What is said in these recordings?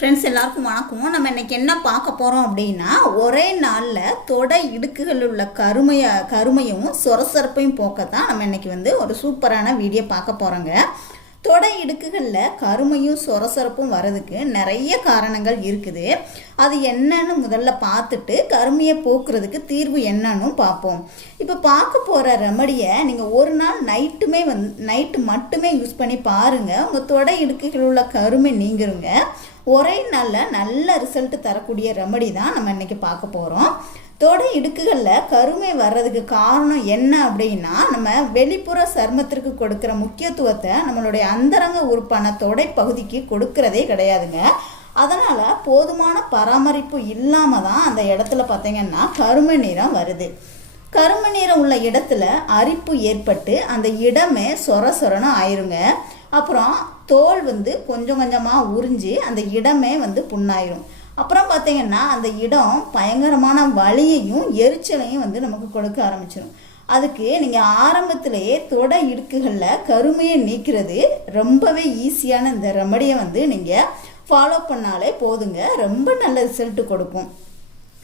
Friends எல்லாருக்கும் வணக்கம். நம்ம இன்னைக்கு என்ன பார்க்க போகிறோம் அப்படின்னா, ஒரே நாளில் தொடை இடுக்குகள் உள்ள கருமையும் சொரசொரப்பையும் போக்கத்தான் நம்ம இன்னைக்கு ஒரு சூப்பரான வீடியோ பார்க்க போகிறோங்க. தொடை இடுக்குகளில் கருமையும் சொரசொரப்பும் வர்றதுக்கு நிறைய காரணங்கள் இருக்குது. அது என்னன்னு முதல்ல பார்த்துட்டு கருமையை போக்குறதுக்கு தீர்வு என்னன்னு பார்ப்போம். இப்போ பார்க்க போகிற ரெமடியை நீங்கள் ஒரு நாள் நைட்டு மட்டுமே யூஸ் பண்ணி பாருங்கள். உங்கள் தொடை இடுக்குகள் உள்ள கருமை நீங்கிருங்க. ஒரே நாளில் நல்ல ரிசல்ட் தரக்கூடிய ரெமடி தான் நம்ம இன்றைக்கி பார்க்க போகிறோம். தொடை இடுக்குகளில் கருமை வர்றதுக்கு காரணம் என்ன அப்படின்னா, நம்ம வெளிப்புற சருமத்திற்கு கொடுக்குற முக்கியத்துவத்தை நம்மளுடைய அந்தரங்க உறுப்பான தொடை பகுதிக்கு கொடுக்கறதே கிடையாதுங்க. அதனால் போதுமான பராமரிப்பு இல்லாமல் தான் அந்த இடத்துல பார்த்திங்கன்னா கருமை நிறம் வருது. கருமை நிறம் உள்ள இடத்துல அரிப்பு ஏற்பட்டு அந்த இடமே சொரன்னு ஆயிருங்க. அப்புறம் தோல் கொஞ்சம் கொஞ்சமாக உறிஞ்சி அந்த இடமே புண்ணாயிரும். அப்புறம் பார்த்திங்கன்னா அந்த இடம் பயங்கரமான வலியையும் எரிச்சலையும் நமக்கு கொடுக்க ஆரம்பிச்சிடும். அதுக்கு நீங்கள் ஆரம்பத்திலேயே தொடை இடுக்குகளில் கருமையை நீக்கிறது ரொம்பவே ஈஸியான இந்த ரெமடியை நீங்கள் ஃபாலோ பண்ணாலே போதுங்க. ரொம்ப நல்ல ரிசல்ட்டு கொடுக்கும்.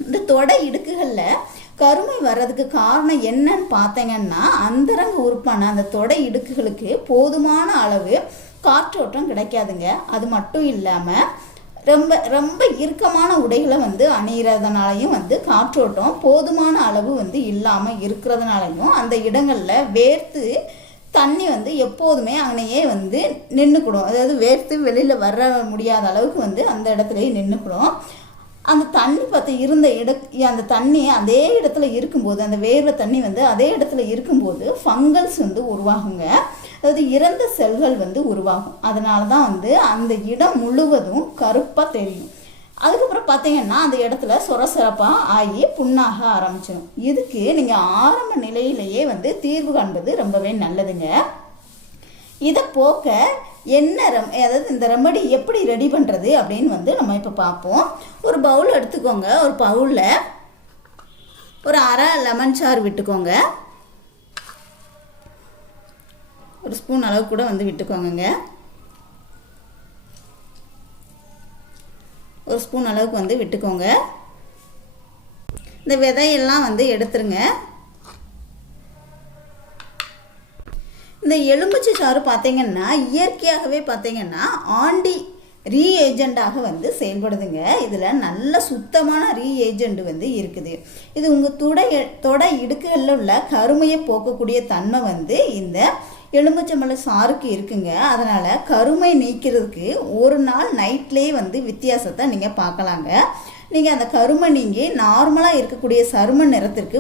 இந்த தொடை இடுக்குகளில் கருமை வர்றதுக்கு காரணம் என்னன்னு பார்த்தீங்கன்னா, அந்தரங்க உறுப்பான அந்த தொடை இடுக்குகளுக்கு போதுமான அளவு காற்றோட்டம் கிடைக்காதுங்க. அது மட்டும் இல்லாமல் ரொம்ப ரொம்ப இறுக்கமான உடைகளை அணிகிறதுனாலையும் காற்றோட்டம் போதுமான அளவு இல்லாமல் இருக்கிறதுனாலையும் அந்த இடங்களில் வேர்த்து தண்ணி எப்போதுமே அங்கனையே நின்றுக்கிடும். அதாவது வேர்த்து வெளியில் வர முடியாத அளவுக்கு அந்த இடத்துலையே நின்றுக்கிடும். அந்த தண்ணி இருந்த அந்த தண்ணி அதே இடத்துல இருக்கும்போது, அந்த வேர்வை தண்ணி அதே இடத்துல இருக்கும்போது ஃபங்கல்ஸ் உருவாகுங்க. அதாவது இறந்த செல்கள் உருவாகும். அதனால தான் அந்த இடம் முழுவதும் கருப்பாக தெரியும். அதுக்கப்புறம் பார்த்தீங்கன்னா அந்த இடத்துல சொரசொரப்பாக ஆகி புண்ணாக ஆரம்பிச்சிடும். இதுக்கு நீங்கள் ஆரம்ப நிலையிலேயே தீர்வு காண்பது ரொம்பவே நல்லதுங்க. இதை போக்க அதாவது இந்த ரெமடி எப்படி ரெடி பண்ணுறது அப்படின்னு நம்ம இப்போ பார்ப்போம். ஒரு பவுல் எடுத்துக்கோங்க. ஒரு பவுலில் ஒரு அரை லெமன் சாறு விட்டுக்கோங்க. ஒரு ஸ்பூன் அளவு கூட விட்டுக்கோங்க. ஒரு ஸ்பூன் அளவுக்கு விட்டுக்கோங்க. இந்த விதையெல்லாம் எடுத்துருங்க. இந்த எலுமிச்சை சாறு பார்த்தீங்கன்னா இயற்கையாகவே பார்த்தீங்கன்னா ஆன்டி ரீஏஜெண்டாக செயல்படுதுங்க. இதில் நல்ல சுத்தமான ரீஏஜெண்ட் இருக்குது. இது உங்கள் தொடை இடுக்குகளில் உள்ள கருமையை போக்கக்கூடிய தன்மை இந்த எலுமிச்சம்பழ சாருக்கு இருக்குங்க. அதனால் கருமை நீக்கிறதுக்கு ஒரு நாள் நைட்லேயே வித்தியாசத்தை நீங்கள் பார்க்கலாங்க. நீங்கள் அந்த கருமை நீங்கி நார்மலாக இருக்கக்கூடிய சரும நிறத்திற்கு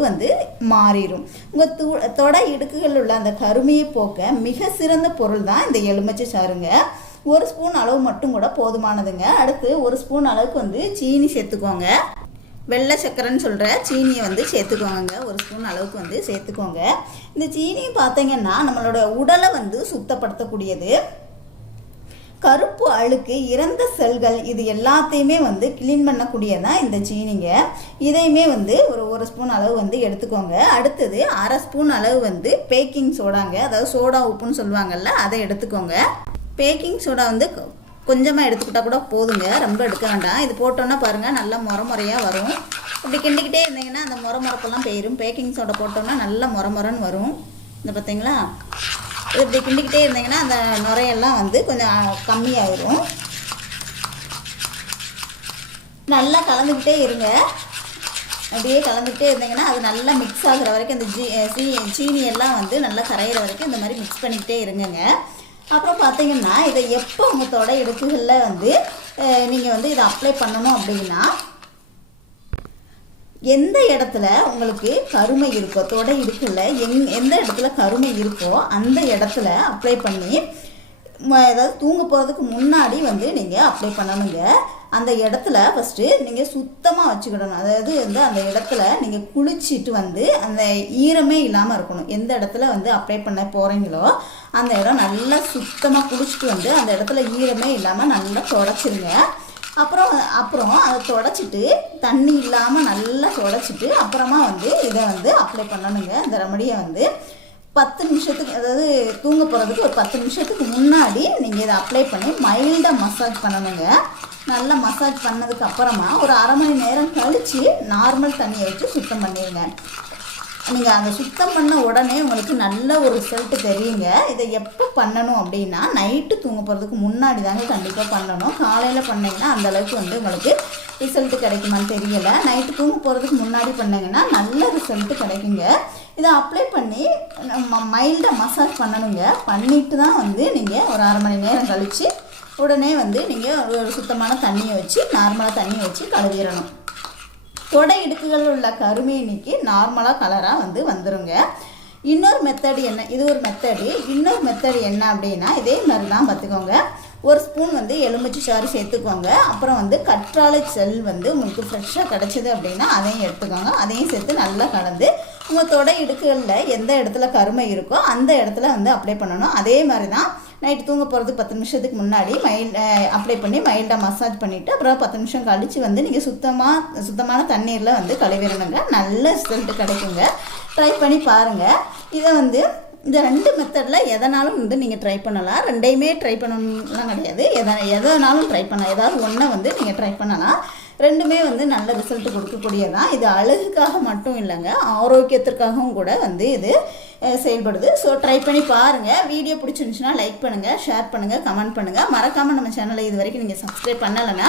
மாறிடும். உங்கள் தொடை இடுக்குகள் உள்ள அந்த கருமையை போக்க மிக சிறந்த பொருள் தான் இந்த எலுமிச்சை சாறுங்க. ஒரு ஸ்பூன் அளவு மட்டும் கூட போதுமானதுங்க. அடுத்து ஒரு ஸ்பூன் அளவுக்கு சீனி சேர்த்துக்கோங்க. வெள்ளை சக்கரைன்னு சொல்கிற சீனியை சேர்த்துக்கோங்க. ஒரு ஸ்பூன் அளவுக்கு சேர்த்துக்கோங்க. இந்த சீனியை பார்த்தீங்கன்னா நம்மளோட உடலை சுத்தப்படுத்தக்கூடியது. கருப்பு அழுக்கு, இறந்த செல்கள் இது எல்லாத்தையுமே கிளீன் பண்ணக்கூடியதான் இந்த சீனிங்க. இதையுமே ஒரு ஸ்பூன் அளவு எடுத்துக்கோங்க. அடுத்தது அரை ஸ்பூன் அளவு பேக்கிங் சோடாங்க. அதாவது சோடா உப்புன்னு சொல்லுவாங்கள்ல, அதை எடுத்துக்கோங்க. பேக்கிங் சோடா கொஞ்சமாக எடுத்துக்கிட்டால் கூட போதுங்க, ரொம்ப எடுக்க வேண்டாம். இது போட்டோன்னா பாருங்கள் நல்லா முறையாக வரும். இப்படி கிண்டிக்கிட்டே இருந்தீங்கன்னா அந்த முறைப்பெல்லாம் போயிடும். பேக்கிங் சோடா போட்டோன்னா நல்லா முறைன்னு வரும். இந்த பார்த்தீங்களா, இது இப்படி கிண்டிக்கிட்டே இருந்தீங்கன்னா அந்த நுரையெல்லாம் கொஞ்சம் கம்மியாயிரும். நல்லா கலந்துக்கிட்டே இருங்க. அப்படியே கலந்துக்கிட்டே இருந்தீங்கன்னா அது நல்லா மிக்ஸ் ஆகிற வரைக்கும் அந்த சீனியெல்லாம் நல்லா கரையிற வரைக்கும் இந்த மாதிரி மிக்ஸ் பண்ணிக்கிட்டே இருங்கங்க. அப்புறம் பார்த்தீங்கன்னா இதை எப்போ உங்கள் தொடை இடுக்குகளில் நீங்கள் இதை அப்ளை பண்ணணும் அப்படின்னா, எந்த இடத்துல உங்களுக்கு கருமை இருக்கோ, தொடை இடுக்குல எந்த இடத்துல கருமை இருக்கோ அந்த இடத்துல அப்ளை பண்ணி, அதாவது தூங்க போகிறதுக்கு முன்னாடி நீங்கள் அப்ளை பண்ணணுங்க. அந்த இடத்துல ஃபஸ்ட்டு நீங்கள் சுத்தமாக வச்சுக்கிடணும். அதாவது அந்த இடத்துல நீங்கள் குளிச்சுட்டு அந்த ஈரமே இல்லாமல் இருக்கணும். எந்த இடத்துல அப்ளை பண்ண போகிறீங்களோ அந்த இடம் நல்லா சுத்தமாக குளிச்சுட்டு அந்த இடத்துல ஈரமே இல்லாமல் நல்லா தொடச்சிருங்க. அப்புறம் அதை தொடச்சிட்டு தண்ணி இல்லாமல் நல்லா தொடச்சிட்டு அப்புறமா இதை அப்ளை பண்ணணுங்க. இந்த ரெமடியை 10 நிமிஷத்துக்கு, அதாவது தூங்க போகிறதுக்கு ஒரு 10 நிமிஷத்துக்கு முன்னாடி நீங்கள் இதை அப்ளை பண்ணி மைல்டாக மசாஜ் பண்ணணுங்க. நல்லா மசாஜ் பண்ணதுக்கு அப்புறமா ஒரு அரை மணி நேரம் கழித்து நார்மல் தண்ணியை வச்சு சுத்தம் பண்ணிடுங்க. நீங்கள் அந்த சுத்தம் பண்ண உடனே உங்களுக்கு நல்ல ஒரு ரிசல்ட்டு தெரியுங்க. இதை எப்போ பண்ணணும் அப்படின்னா நைட்டு தூங்க போகிறதுக்கு முன்னாடி தாங்க கண்டிப்பாக பண்ணணும். காலையில் பண்ணிங்கன்னா அந்தளவுக்கு வந்து உங்களுக்கு ரிசல்ட்டு கிடைக்குமான்னு தெரியலை. நைட்டு தூங்க போகிறதுக்கு முன்னாடி பண்ணிங்கன்னா நல்ல ரிசல்ட்டு கிடைக்குங்க. இதை அப்ளை பண்ணி மைல்டாக மசாஜ் பண்ணணுங்க. பண்ணிவிட்டு தான் வந்து நீங்கள் ஒரு அரை மணி நேரம் கழித்து உடனே வந்து நீங்கள் ஒரு சுத்தமான தண்ணியை வச்சு நார்மலாக தண்ணியை வச்சு கழுவிடணும். தொடை இடுக்குகள் உள்ள கருமையை நீக்கி நார்மலாக கலராக வந்து வந்துடுங்க. இன்னொரு மெத்தடு என்ன, இது ஒரு மெத்தடு. இன்னொரு மெத்தடு என்ன அப்படின்னா இதே மாதிரி தான் பார்த்துக்கோங்க. ஒரு ஸ்பூன் வந்து எலுமிச்சை சாறு சேர்த்துக்கோங்க. அப்புறம் வந்து கற்றாழை செல் வந்து உங்களுக்கு ஃப்ரெஷ்ஷாக கிடச்சிது அப்படின்னா அதையும் எடுத்துக்கோங்க. அதையும் சேர்த்து நல்லா கலந்து உங்கள் தொடை இடுக்குகளில் எந்த இடத்துல கருமை இருக்கோ அந்த இடத்துல வந்து அப்ளை பண்ணணும். அதே மாதிரி தான் நைட்டு தூங்க போகிறதுக்கு 10 நிமிஷத்துக்கு முன்னாடி அப்ளை பண்ணி மைல்டாக மசாஜ் பண்ணிவிட்டு அப்புறம் 10 நிமிஷம் கழித்து வந்து நீங்கள் சுத்தமான தண்ணீரில் வந்து கழுவிடணுங்க. நல்ல ரிசல்ட்டு கிடைக்குங்க. ட்ரை பண்ணி பாருங்கள். இதை வந்து இந்த 2 மெத்தடில் எதனாலும் வந்து நீங்கள் ட்ரை பண்ணலாம். 2யுமே ட்ரை பண்ணணும்லாம் கிடையாது. எதனாலும் ட்ரை பண்ணலாம். ஏதாவது ஒன்றை வந்து நீங்கள் ட்ரை பண்ணலாம். 2மே வந்து நல்ல ரிசல்ட் கொடுக்கக்கூடியதான். இது அழகுக்காக மட்டும் இல்லைங்க, ஆரோக்கியத்திற்காகவும் கூட வந்து இது செயல்படுது. ஸோ ட்ரை பண்ணி பாருங்கள். வீடியோ பிடிச்சிருந்துச்சுன்னா லைக் பண்ணுங்கள், ஷேர் பண்ணுங்கள், கமெண்ட் பண்ணுங்கள். மறக்காமல் நம்ம சேனலை இது வரைக்கும் நீங்கள் சப்ஸ்கிரைப் பண்ணலைன்னா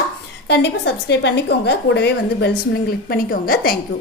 கண்டிப்பாக சப்ஸ்கிரைப் பண்ணிக்கோங்க. கூடவே வந்து பெல் சிம்லையும் கிளிக் பண்ணிக்கோங்க. தேங்க்யூ.